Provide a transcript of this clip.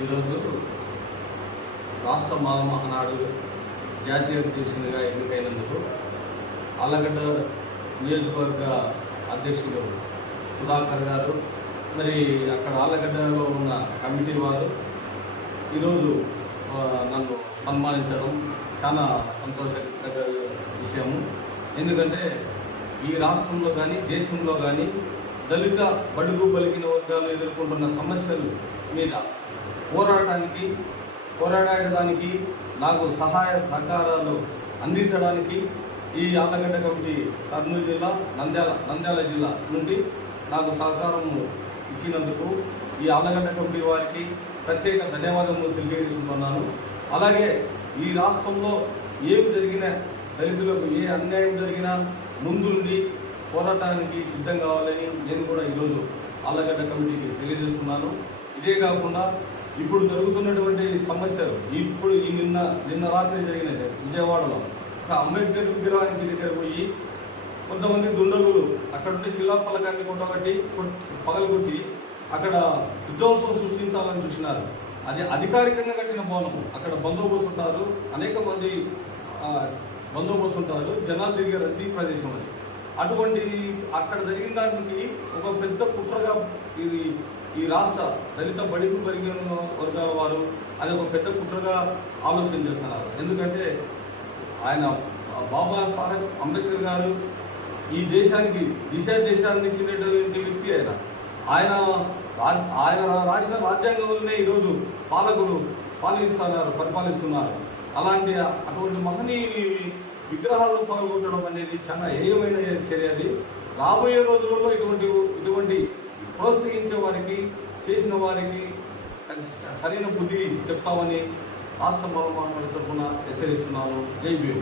ఈరోజు రాష్ట్ర మాల మహానాడు జాతీయ అధ్యక్షునిగా ఎన్నికైనందుకు ఆళ్లగడ్డ నియోజకవర్గ అధ్యక్షుడు సుధాకర్ గారు, మరి అక్కడ ఆళ్లగడ్డలో ఉన్న కమిటీ వారు ఈరోజు నన్ను సన్మానించడం చాలా సంతోషకర విషయము. ఎందుకంటే ఈ రాష్ట్రంలో కానీ దేశంలో కానీ దళిత బడుగు బలిగిన వర్గాలు ఎదుర్కొంటున్న సమస్యలు మీద పోరాడడానికి నాకు సహాయ సహకారాలు అందించడానికి ఈ ఆళ్లగడ్డ కమిటీ కర్నూలు జిల్లా నంద్యాల జిల్లా నుండి నాకు సహకారం ఇచ్చినందుకు ఈ ఆళ్లగడ్డ కమిటీ వారికి ప్రత్యేక ధన్యవాదములు తెలియజేస్తున్నాను. అలాగే ఈ రాష్ట్రంలో ఏం జరిగినా, దళితులకు ఏ అన్యాయం జరిగినా ముందుండి పోరాటానికి సిద్ధం కావాలని నేను కూడా ఈరోజు ఆళ్లగడ్డ కమిటీకి తెలియజేస్తున్నాను. ఇదే కాకుండా ఇప్పుడు జరుగుతున్నటువంటి సమస్యలు, ఇప్పుడు ఈ నిన్న రాత్రి జరిగినది విజయవాడలో అంబేద్కర్ విగ్రహానికి దగ్గర పోయి కొంతమంది దుండగులు అక్కడ నుండి శిలా పలకాన్ని కొట్టబట్టి పగలగొట్టి అక్కడ విధ్వంసం సృష్టించాలని చూసినారు. అది అధికారికంగా కట్టిన భవనం, అక్కడ బందోబస్తు ఉంటారు, అనేక మంది బందోబస్తు ఉంటారు, జనాలు తిరిగే రద్దీ ప్రదేశం అది. అటువంటి అక్కడ జరిగిన దానికి ఒక పెద్ద కుట్రగా ఈ రాష్ట్ర దళిత బడుగు బలిగిన వర్గాల వారు అది ఒక పెద్ద కుట్రగా ఆలోచన చేస్తున్నారు. ఎందుకంటే ఆయన బాబా సాహెబ్ అంబేద్కర్ గారు ఈ దేశానికి దేశాన్ని ఇచ్చినటువంటి వ్యక్తి. ఆయన రాసిన రాజ్యాంగంలోనే ఈరోజు పాలకులు పరిపాలిస్తున్నారు. అటువంటి మహనీయుని విగ్రహాలను పాల్గొనడం అనేది చాలా ఏయమైన చర్య. అది రాబోయే రోజులలో ఇటువంటి ప్రోత్సహించే వారికి, చేసిన వారికి సరైన బుద్ధి చెప్తామని రాష్ట్ర మాల మహానాడు తరఫున హెచ్చరిస్తున్నాను. జై భీమ్.